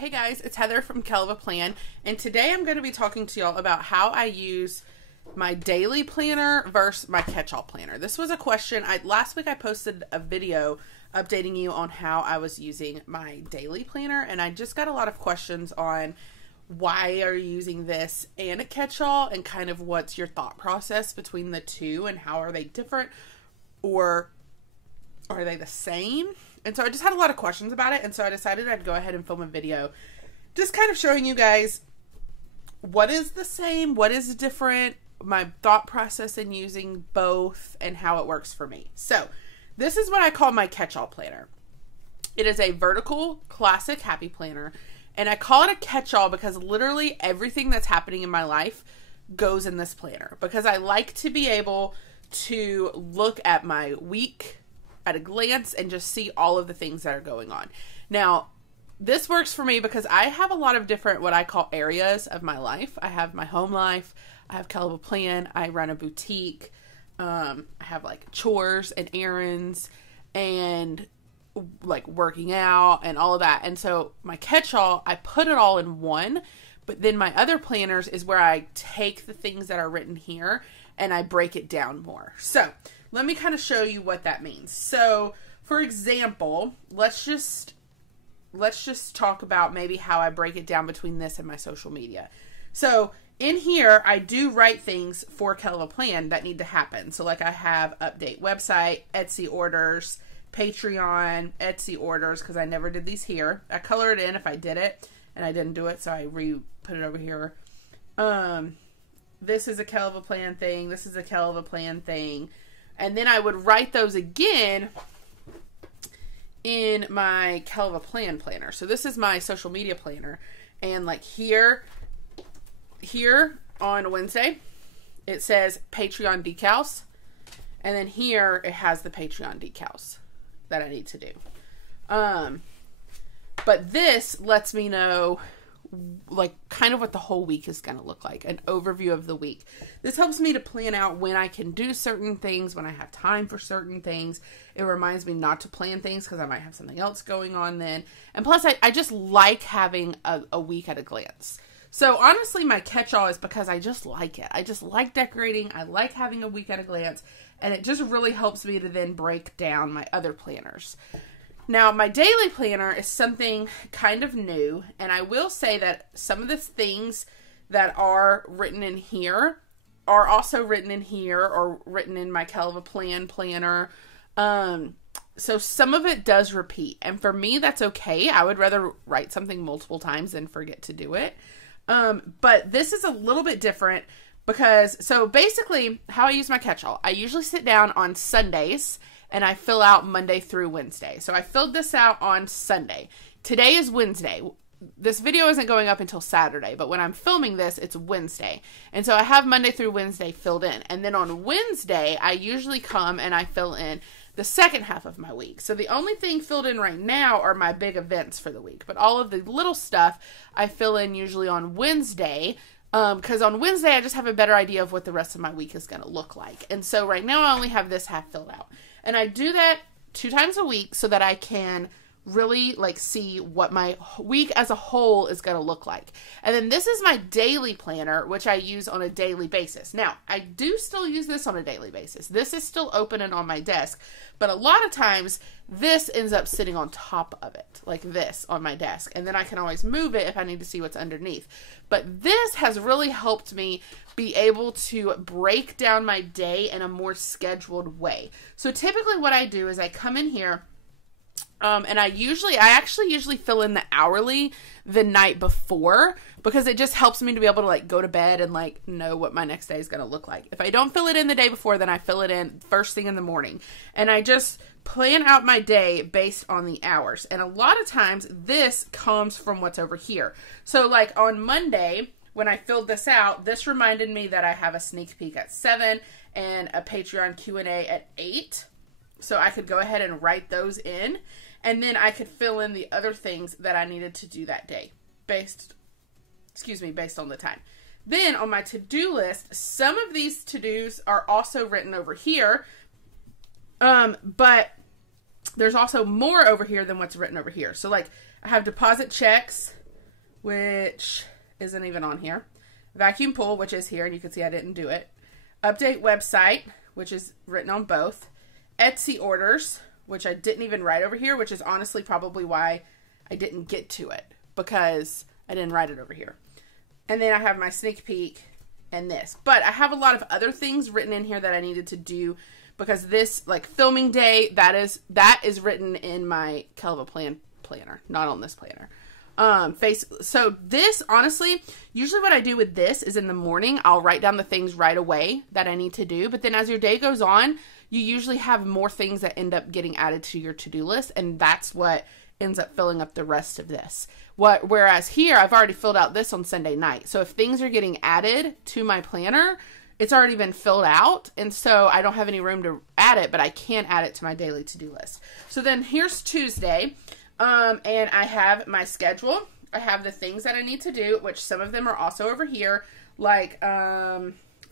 Hey guys, it's Heather from Kell Planner, and today I'm going to be talking to y'all about how I use my daily planner versus my catch-all planner. This was a question. Last week I posted a video updating you on how I was using my daily planner, and I just got a lot of questions on why are you using this and a catch-all, and kind of what's your thought process between the two, and how are they different, or are they the same? And so I just had a lot of questions about it, and so I decided I'd go ahead and film a video just kind of showing you guys what is the same, what is different, my thought process in using both, and how it works for me. So this is what I call my catch-all planner. It is a vertical classic happy planner, and I call it a catch-all because literally everything that's happening in my life goes in this planner, because I like to be able to look at my week at a glance and just see all of the things that are going on. Now, this works for me because I have a lot of different, what I call areas of my life. I have my home life, I have Catchall Planner, I run a boutique, I have like chores and errands and like working out and all of that. And so my catch-all, I put it all in one, but then my other planners is where I take the things that are written here and I break it down more. So let me kind of show you what that means. So, for example, let's just talk about maybe how I break it down between this and my social media. So, in here, I do write things for Catchall Planner that need to happen. So, like I have update website, Etsy orders, Patreon, Etsy orders, because I never did these here. I color it in if I did it, and I didn't do it, so I put it over here. This is a Catchall Planner thing. This is a Catchall Planner thing. And then I would write those again in my Catchall Planner. So this is my social media planner. And like here on Wednesday, it says Patreon decals. And then here it has the Patreon decals that I need to do. But this lets me know like kind of what the whole week is going to look like, an overview of the week. This helps me to plan out when I can do certain things, when I have time for certain things. It reminds me not to plan things because I might have something else going on then. And plus I just like having a week at a glance. So honestly, my catch-all is because I just like it. I just like decorating. I like having a week at a glance, and it just really helps me to then break down my other planners. Now, my daily planner is something kind of new, and I will say that some of the things that are written in here are also written in here or written in my Catchall planner. So some of it does repeat, and for me, that's okay. I would rather write something multiple times than forget to do it. But this is a little bit different because, so basically, how I use my catch-all, I usually sit down on Sundays and I fill out Monday through Wednesday. So I filled this out on Sunday. Today is Wednesday. This video isn't going up until Saturday, but when I'm filming this, it's Wednesday. And so I have Monday through Wednesday filled in. And then on Wednesday, I usually come and I fill in the second half of my week. So the only thing filled in right now are my big events for the week. But all of the little stuff I fill in usually on Wednesday, because on Wednesday, I just have a better idea of what the rest of my week is going to look like. And so right now, I only have this half filled out. And I do that 2 times a week so that I can really like see what my week as a whole is going to look like. And then this is my daily planner, which I use on a daily basis. Now, I do still use this on a daily basis. This is still open and on my desk, but a lot of times this ends up sitting on top of it, like this on my desk. And then I can always move it if I need to see what's underneath. But this has really helped me be able to break down my day in a more scheduled way. So typically what I do is I come in here, and I actually usually fill in the hourly the night before, because it just helps me to be able to like go to bed and like know what my next day is going to look like. If I don't fill it in the day before, then I fill it in first thing in the morning, and I just plan out my day based on the hours. And a lot of times this comes from what's over here. So like on Monday, when I filled this out, this reminded me that I have a sneak peek at 7 and a Patreon Q&A at 8. So I could go ahead and write those in, and then I could fill in the other things that I needed to do that day based on the time. Then on my to-do list, some of these to-dos are also written over here, but there's also more over here than what's written over here. So like I have deposit checks, which isn't even on here. Vacuum pull, which is here, and you can see I didn't do it. Update website, which is written on both. Etsy orders, which I didn't even write over here, which is honestly probably why I didn't get to it, because I didn't write it over here. And then I have my sneak peek and this. But I have a lot of other things written in here that I needed to do, because this, like, filming day, that is written in my Kell planner, not on this planner. So this, honestly, usually what I do with this is in the morning, I'll write down the things right away that I need to do. But then as your day goes on, you usually have more things that end up getting added to your to-do list. And that's what ends up filling up the rest of this. Whereas here, I've already filled out this on Sunday night. So if things are getting added to my planner, it's already been filled out. And so I don't have any room to add it, but I can add it to my daily to-do list. So then here's Tuesday. And I have my schedule. I have the things that I need to do, which some of them are also over here, like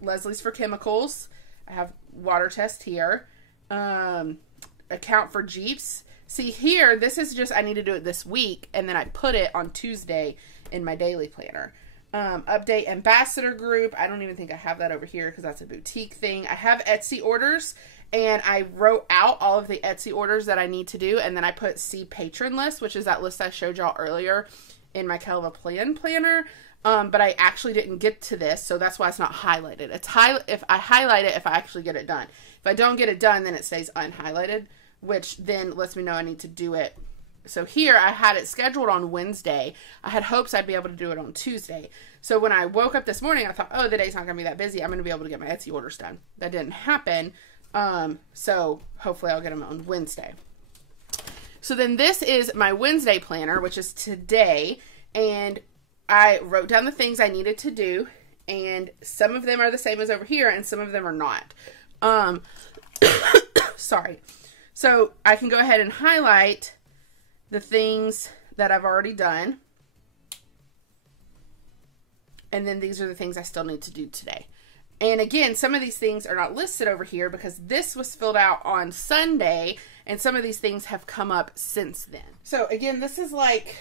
Leslie's for chemicals. I have water test here. Account for Jeeps. See here, this is just, I need to do it this week, and then I put it on Tuesday in my daily planner. Update ambassador group. I don't even think I have that over here because that's a boutique thing. I have Etsy orders. And I wrote out all of the Etsy orders that I need to do. And then I put see patron list, which is that list I showed y'all earlier in my Kell planner. But I actually didn't get to this. So that's why it's not highlighted. It's if I highlight it, if I actually get it done. If I don't get it done, then it stays unhighlighted, which then lets me know I need to do it. So here I had it scheduled on Wednesday. I had hopes I'd be able to do it on Tuesday. So when I woke up this morning, I thought, oh, the day's not going to be that busy. I'm going to be able to get my Etsy orders done. That didn't happen. So hopefully I'll get them on Wednesday. So then this is my Wednesday planner, which is today. And I wrote down the things I needed to do. And some of them are the same as over here, and some of them are not. Sorry. So I can go ahead and highlight the things that I've already done. And then these are the things I still need to do today. And again, some of these things are not listed over here because this was filled out on Sunday, and some of these things have come up since then. So again, this is like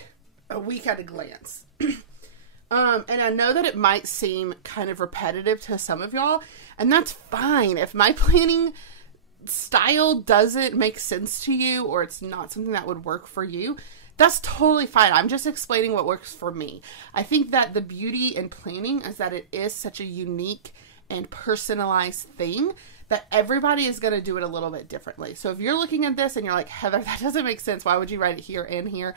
a week at a glance. And I know that it might seem kind of repetitive to some of y'all, and that's fine. If my planning style doesn't make sense to you, or it's not something that would work for you, that's totally fine. I'm just explaining what works for me. I think that the beauty in planning is that it is such a unique and personalized thing that everybody is going to do it a little bit differently. So if you're looking at this and you're like, Heather, that doesn't make sense. Why would you write it here and here?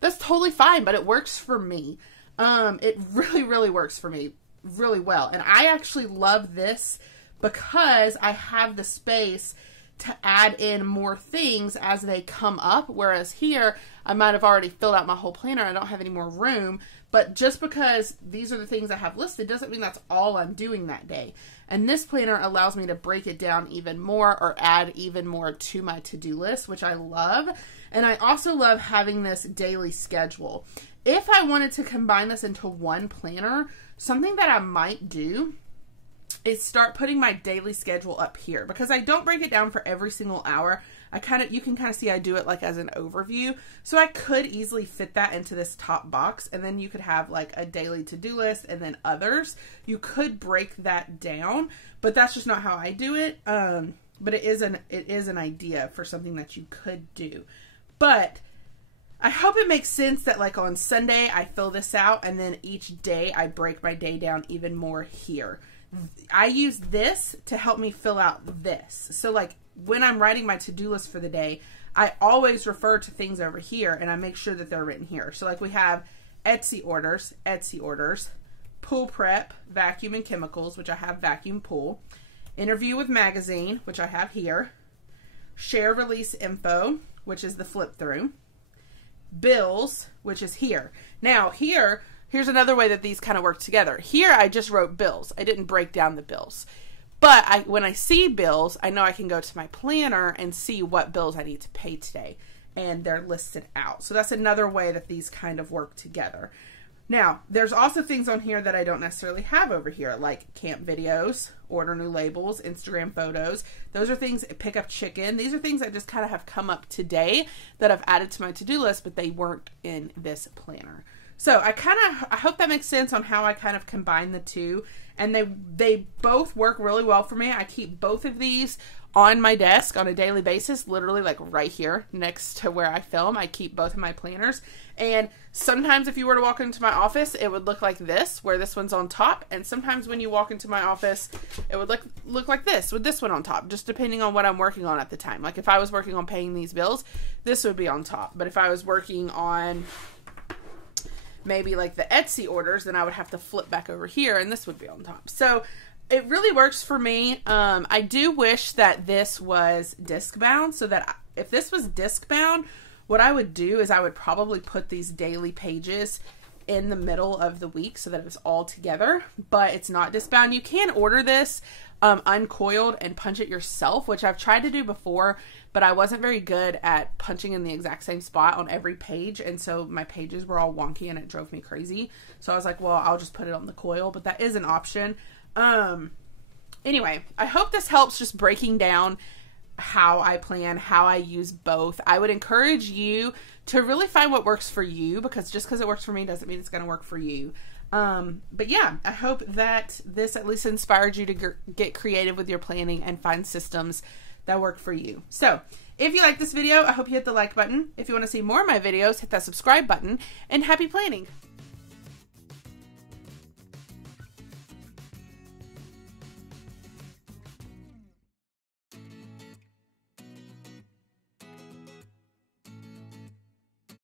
That's totally fine, but it works for me. It really, really works for me really well. And I actually love this because I have the space to add in more things as they come up. Whereas here, I might have already filled out my whole planner. I don't have any more room. But just because these are the things I have listed doesn't mean that's all I'm doing that day. And this planner allows me to break it down even more or add even more to my to-do list, which I love. And I also love having this daily schedule. If I wanted to combine this into one planner, something that I might do is start putting my daily schedule up here, because I don't break it down for every single hour. You can kind of see I do it like as an overview. So I could easily fit that into this top box, and then you could have like a daily to-do list and then others. You could break that down, but that's just not how I do it. But it is an idea for something that you could do. But I hope it makes sense that like on Sunday I fill this out, and then each day I break my day down even more here. I use this to help me fill out this. So like when I'm writing my to-do list for the day, I always refer to things over here, and I make sure that they're written here. So like we have Etsy orders, pool prep, vacuum and chemicals, which I have vacuum pool, interview with magazine, which I have here, share release info, which is the flip through, bills, which is here. Now here's another way that these kind of work together. Here I just wrote bills. I didn't break down the bills. But when I see bills, I know I can go to my planner and see what bills I need to pay today. And they're listed out. So that's another way that these kind of work together. Now, there's also things on here that I don't necessarily have over here, like camp videos, order new labels, Instagram photos. Those are things, pick up chicken. These are things that just kind of have come up today that I've added to my to-do list, but they weren't in this planner. So I hope that makes sense on how I kind of combine the two. And they both work really well for me. I keep both of these on my desk on a daily basis, literally like right here next to where I film. I keep both of my planners. And sometimes if you were to walk into my office, it would look like this, where this one's on top. And sometimes when you walk into my office, it would look like this, with this one on top, just depending on what I'm working on at the time. Like if I was working on paying these bills, this would be on top. But if I was working on maybe like the Etsy orders, then I would have to flip back over here and this would be on top. So it really works for me. I do wish that this was disc bound, so that if this was disc bound, what I would do is I would probably put these daily pages in the middle of the week so that it was all together, but it's not disc bound. You can order this uncoiled and punch it yourself, which I've tried to do before, but I wasn't very good at punching in the exact same spot on every page, and so my pages were all wonky and it drove me crazy. So I was like, well, I'll just put it on the coil, but that is an option. Anyway, I hope this helps just breaking down how I plan, how I use both. I would encourage you to really find what works for you, because just because it works for me doesn't mean it's going to work for you. But yeah, I hope that this at least inspired you to get creative with your planning and find systems that work for you. So if you like this video, I hope you hit the like button. If you want to see more of my videos, hit that subscribe button, and happy planning.